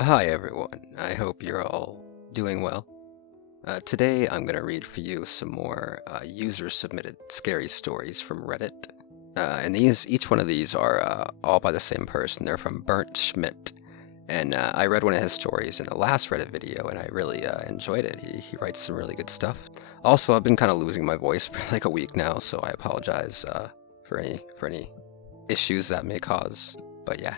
Hi everyone, I hope you're all doing well. Today I'm going to read for you some more user-submitted scary stories from Reddit. Each one of these are all by the same person. They're from BurntSchmidt. And I read one of his stories in the last Reddit video and I really enjoyed it. He writes some really good stuff. Also, I've been kind of losing my voice for like a week now, so I apologize for any issues that may cause. But yeah.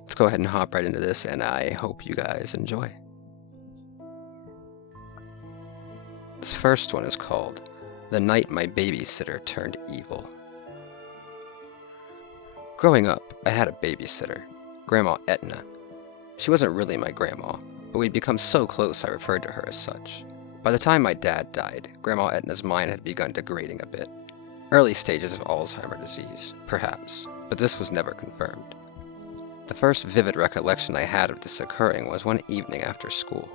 Let's go ahead and hop right into this, and I hope you guys enjoy. This first one is called The Night My Babysitter Turned Evil. Growing up, I had a babysitter, Grandma Etna. She wasn't really my grandma, but we'd become so close I referred to her as such. By the time my dad died, Grandma Etna's mind had begun degrading a bit. Early stages of Alzheimer's disease, perhaps, but this was never confirmed. The first vivid recollection I had of this occurring was one evening after school.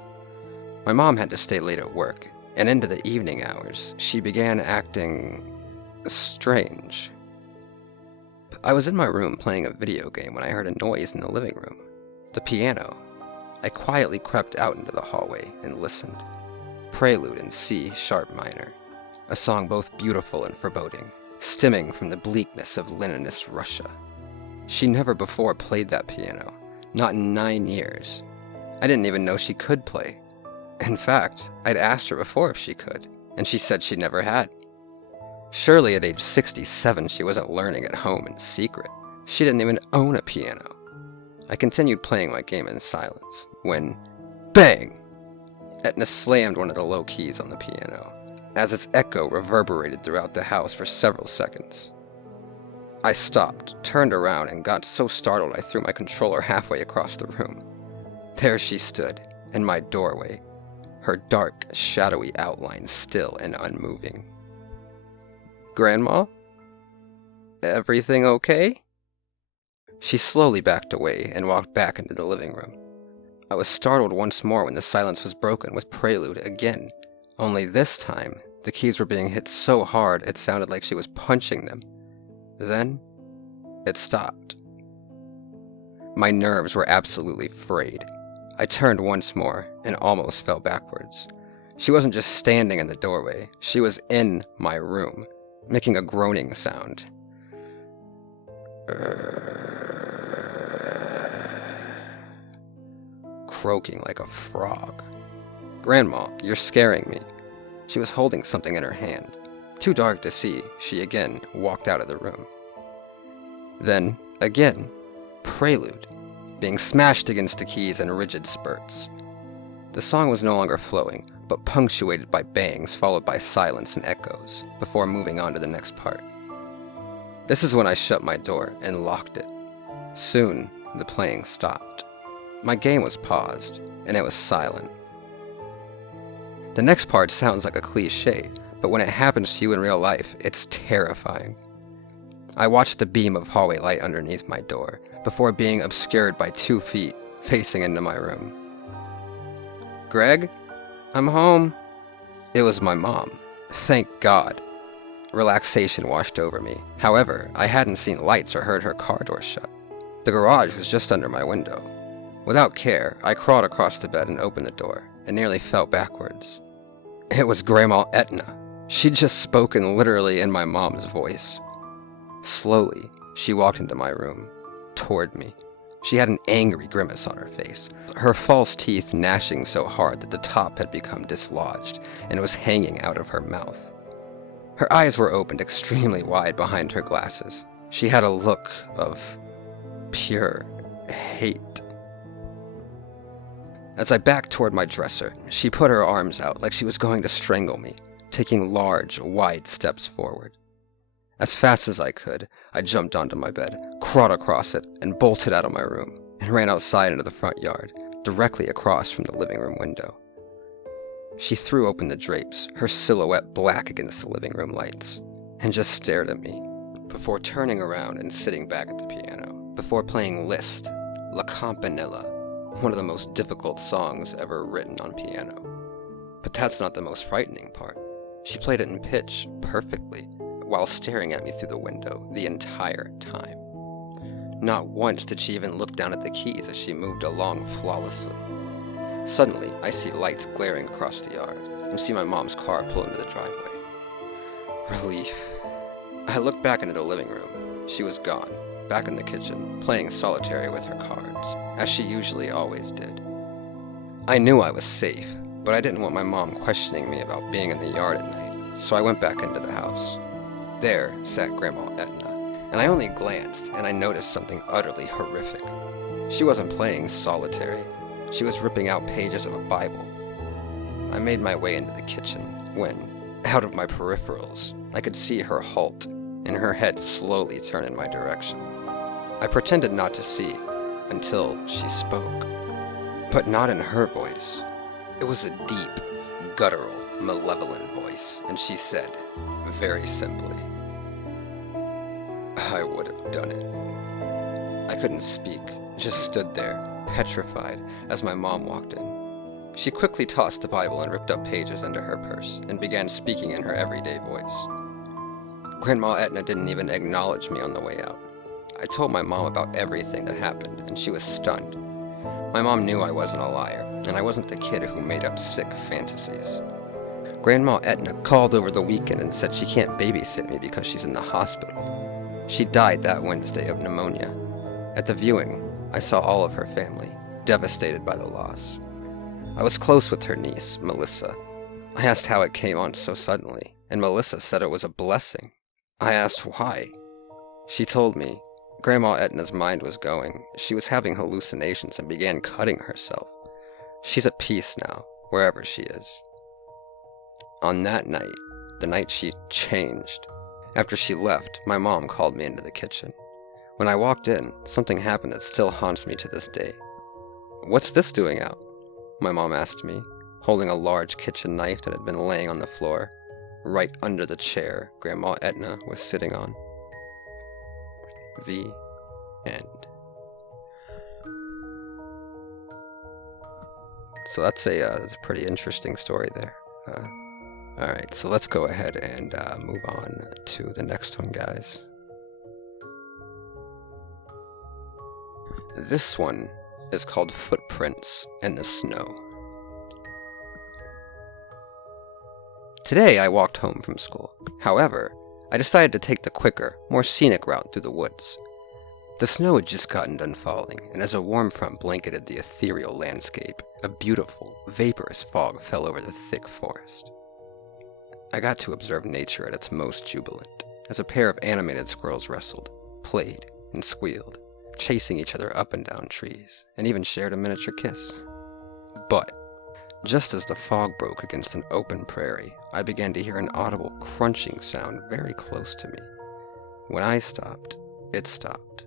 My mom had to stay late at work, and into the evening hours, she began acting strange. I was in my room playing a video game when I heard a noise in the living room. The piano. I quietly crept out into the hallway and listened. Prelude in C sharp minor, a song both beautiful and foreboding, stemming from the bleakness of Leninist Russia. She never before played that piano, not in 9 years. I didn't even know she could play. In fact, I'd asked her before if she could, and she said she never had. Surely at age 67 she wasn't learning at home in secret. She didn't even own a piano. I continued playing my game in silence, when, bang! Etna slammed one of the low keys on the piano, as its echo reverberated throughout the house for several seconds. I stopped, turned around, and got so startled I threw my controller halfway across the room. There she stood, in my doorway, her dark, shadowy outline still and unmoving. "Grandma? Everything okay?" She slowly backed away and walked back into the living room. I was startled once more when the silence was broken with Prelude again, only this time the keys were being hit so hard it sounded like she was punching them. Then, it stopped. My nerves were absolutely frayed. I turned once more and almost fell backwards. She wasn't just standing in the doorway, she was in my room, making a groaning sound. Croaking like a frog. "Grandma, you're scaring me." She was holding something in her hand. Too dark to see, she again walked out of the room. Then, again, Prelude, being smashed against the keys in rigid spurts. The song was no longer flowing, but punctuated by bangs followed by silence and echoes, before moving on to the next part. This is when I shut my door and locked it. Soon, the playing stopped. My game was paused, and it was silent. The next part sounds like a cliché, but when it happens to you in real life, it's terrifying. I watched the beam of hallway light underneath my door, before being obscured by 2 feet facing into my room. "Greg? I'm home." It was my mom. Thank God. Relaxation washed over me. However, I hadn't seen lights or heard her car door shut. The garage was just under my window. Without care, I crawled across the bed and opened the door, and nearly fell backwards. It was Grandma Etna. She'd just spoken literally in my mom's voice. Slowly, she walked into my room, toward me. She had an angry grimace on her face, her false teeth gnashing so hard that the top had become dislodged and was hanging out of her mouth. Her eyes were opened extremely wide behind her glasses. She had a look of pure hate. As I backed toward my dresser, she put her arms out like she was going to strangle me, taking large, wide steps forward. As fast as I could, I jumped onto my bed, crawled across it, and bolted out of my room, and ran outside into the front yard, directly across from the living room window. She threw open the drapes, her silhouette black against the living room lights, and just stared at me, before turning around and sitting back at the piano, before playing Liszt, La Campanella, one of the most difficult songs ever written on piano. But that's not the most frightening part. She played it in pitch perfectly, while staring at me through the window the entire time. Not once did she even look down at the keys as she moved along flawlessly. Suddenly, I see lights glaring across the yard and see my mom's car pull into the driveway. Relief. I looked back into the living room. She was gone, back in the kitchen, playing solitaire with her cards, as she usually always did. I knew I was safe, but I didn't want my mom questioning me about being in the yard at night, so I went back into the house. There sat Grandma Etna, and I only glanced and I noticed something utterly horrific. She wasn't playing solitaire. She was ripping out pages of a Bible. I made my way into the kitchen when, out of my peripherals, I could see her halt and her head slowly turn in my direction. I pretended not to see until she spoke, but not in her voice. It was a deep, guttural, malevolent voice, and she said, very simply, "I would have done it." I couldn't speak, just stood there, petrified, as my mom walked in. She quickly tossed the Bible and ripped up pages into her purse and began speaking in her everyday voice. Grandma Etna didn't even acknowledge me on the way out. I told my mom about everything that happened, and she was stunned. My mom knew I wasn't a liar, and I wasn't the kid who made up sick fantasies. Grandma Etna called over the weekend and said she can't babysit me because she's in the hospital. She died that Wednesday of pneumonia. At the viewing, I saw all of her family, devastated by the loss. I was close with her niece, Melissa. I asked how it came on so suddenly, and Melissa said it was a blessing. I asked why. She told me Grandma Etna's mind was going. She was having hallucinations and began cutting herself. She's at peace now, wherever she is. On that night, the night she changed, after she left, my mom called me into the kitchen. When I walked in, something happened that still haunts me to this day. "What's this doing out?" my mom asked me, holding a large kitchen knife that had been laying on the floor, right under the chair Grandma Etna was sitting on. The end. So that's a pretty interesting story there. Alright, so let's go ahead and move on to the next one, guys. This one is called Footprints in the Snow. Today I walked home from school. However, I decided to take the quicker, more scenic route through the woods. The snow had just gotten done falling, and as a warm front blanketed the ethereal landscape, a beautiful, vaporous fog fell over the thick forest. I got to observe nature at its most jubilant, as a pair of animated squirrels wrestled, played, and squealed, chasing each other up and down trees, and even shared a miniature kiss. But, just as the fog broke against an open prairie, I began to hear an audible crunching sound very close to me. When I stopped, it stopped.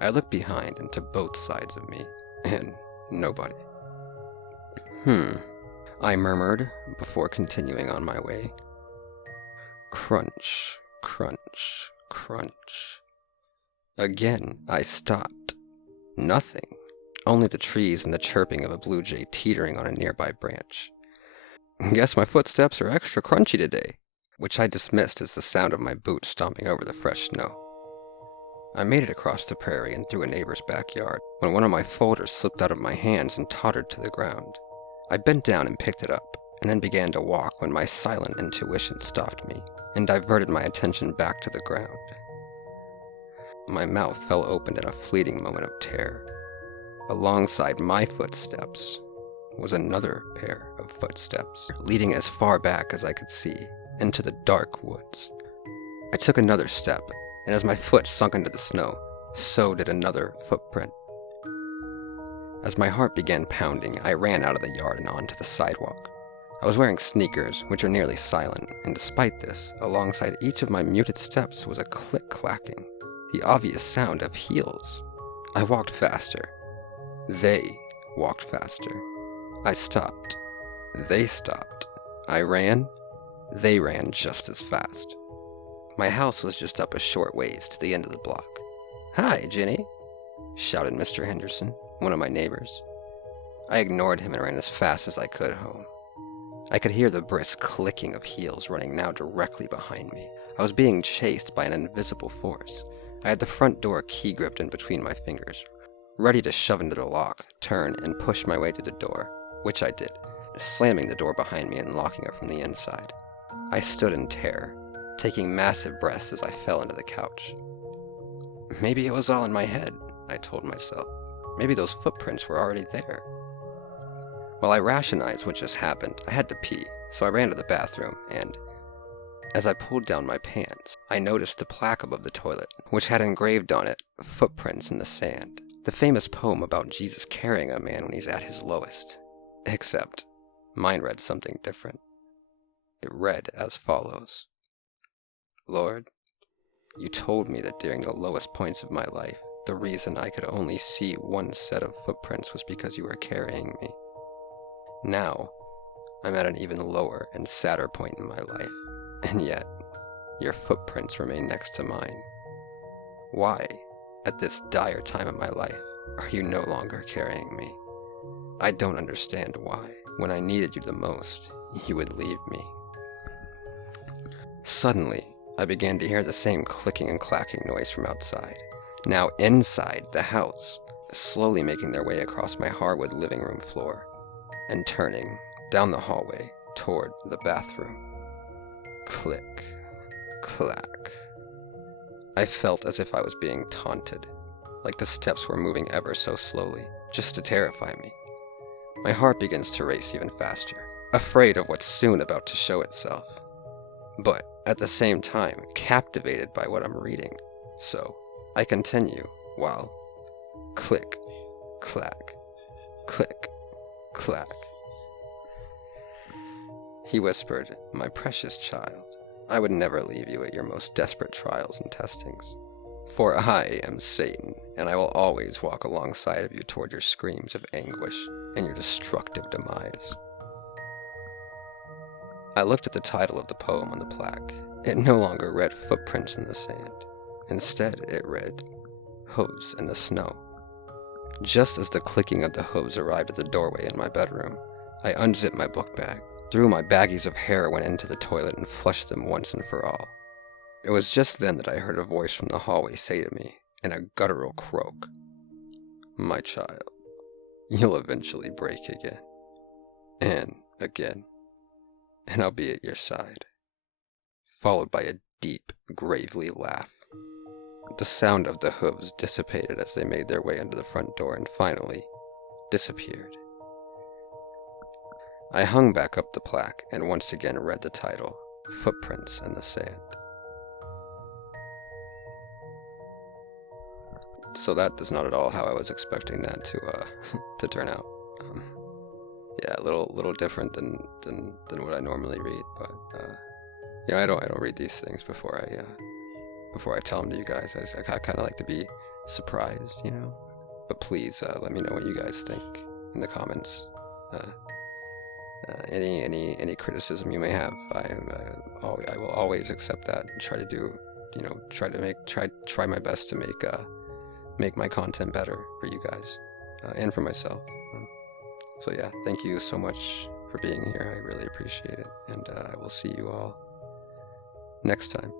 I looked behind and to both sides of me, and nobody. I murmured before continuing on my way. Crunch, crunch, crunch. Again, I stopped. Nothing. Only the trees and the chirping of a blue jay teetering on a nearby branch. Guess my footsteps are extra crunchy today, which I dismissed as the sound of my boots stomping over the fresh snow. I made it across the prairie and through a neighbor's backyard when one of my folders slipped out of my hands and tottered to the ground. I bent down and picked it up, and then began to walk when my silent intuition stopped me and diverted my attention back to the ground. My mouth fell open in a fleeting moment of terror. Alongside my footsteps was another pair of footsteps, leading as far back as I could see, into the dark woods. I took another step, and as my foot sunk into the snow, so did another footprint. As my heart began pounding, I ran out of the yard and onto the sidewalk. I was wearing sneakers, which are nearly silent, and despite this, alongside each of my muted steps was a click-clacking, the obvious sound of heels. I walked faster. They walked faster. I stopped. They stopped. I ran. They ran just as fast. My house was just up a short ways to the end of the block. "Hi, Jenny," shouted Mr. Henderson, one of my neighbors. I ignored him and ran as fast as I could home. I could hear the brisk clicking of heels running now directly behind me. I was being chased by an invisible force. I had the front door key gripped in between my fingers, ready to shove into the lock, turn, and push my way to the door, which I did, slamming the door behind me and locking it from the inside. I stood in terror, taking massive breaths as I fell into the couch. Maybe it was all in my head, I told myself. Maybe those footprints were already there. While I rationalized what just happened, I had to pee, so I ran to the bathroom, and as I pulled down my pants, I noticed the plaque above the toilet, which had engraved on it, "Footprints in the Sand," the famous poem about Jesus carrying a man when he's at his lowest. Except, mine read something different. It read as follows. Lord, you told me that during the lowest points of my life, the reason I could only see one set of footprints was because you were carrying me. Now, I'm at an even lower and sadder point in my life, and yet, your footprints remain next to mine. Why, at this dire time of my life, are you no longer carrying me? I don't understand why, when I needed you the most, you would leave me. Suddenly, I began to hear the same clicking and clacking noise from outside, now inside the house, slowly making their way across my hardwood living room floor, and turning down the hallway toward the bathroom. Click, clack. I felt as if I was being taunted, like the steps were moving ever so slowly, just to terrify me. My heart begins to race even faster, afraid of what's soon about to show itself, but at the same time captivated by what I'm reading. So I continue while click, clack, click, clack. He whispered, "My precious child, I would never leave you at your most desperate trials and testings. For I am Satan, and I will always walk alongside of you toward your screams of anguish and your destructive demise." I looked at the title of the poem on the plaque. It no longer read "Footprints in the Sand." Instead, it read, "Hooves in the Snow." Just as the clicking of the hooves arrived at the doorway in my bedroom, I unzipped my book bag, threw my baggies of heroin into the toilet, and flushed them once and for all. It was just then that I heard a voice from the hallway say to me, in a guttural croak, "My child, you'll eventually break again, and again, and I'll be at your side," followed by a deep, gravely laugh. The sound of the hooves dissipated as they made their way under the front door and finally disappeared. I hung back up the plaque and once again read the title, "Footprints in the Sand." So that is not at all how I was expecting that to to turn out. Yeah, a little different than what I normally read, but I don't read these things before I tell them to you guys. I kind of like to be surprised, But please let me know what you guys think in the comments. Any criticism you may have, I will always accept that and try to do, try my best to make my content better for you guys and for myself. So yeah, thank you so much for being here. I really appreciate it, and I will see you all next time.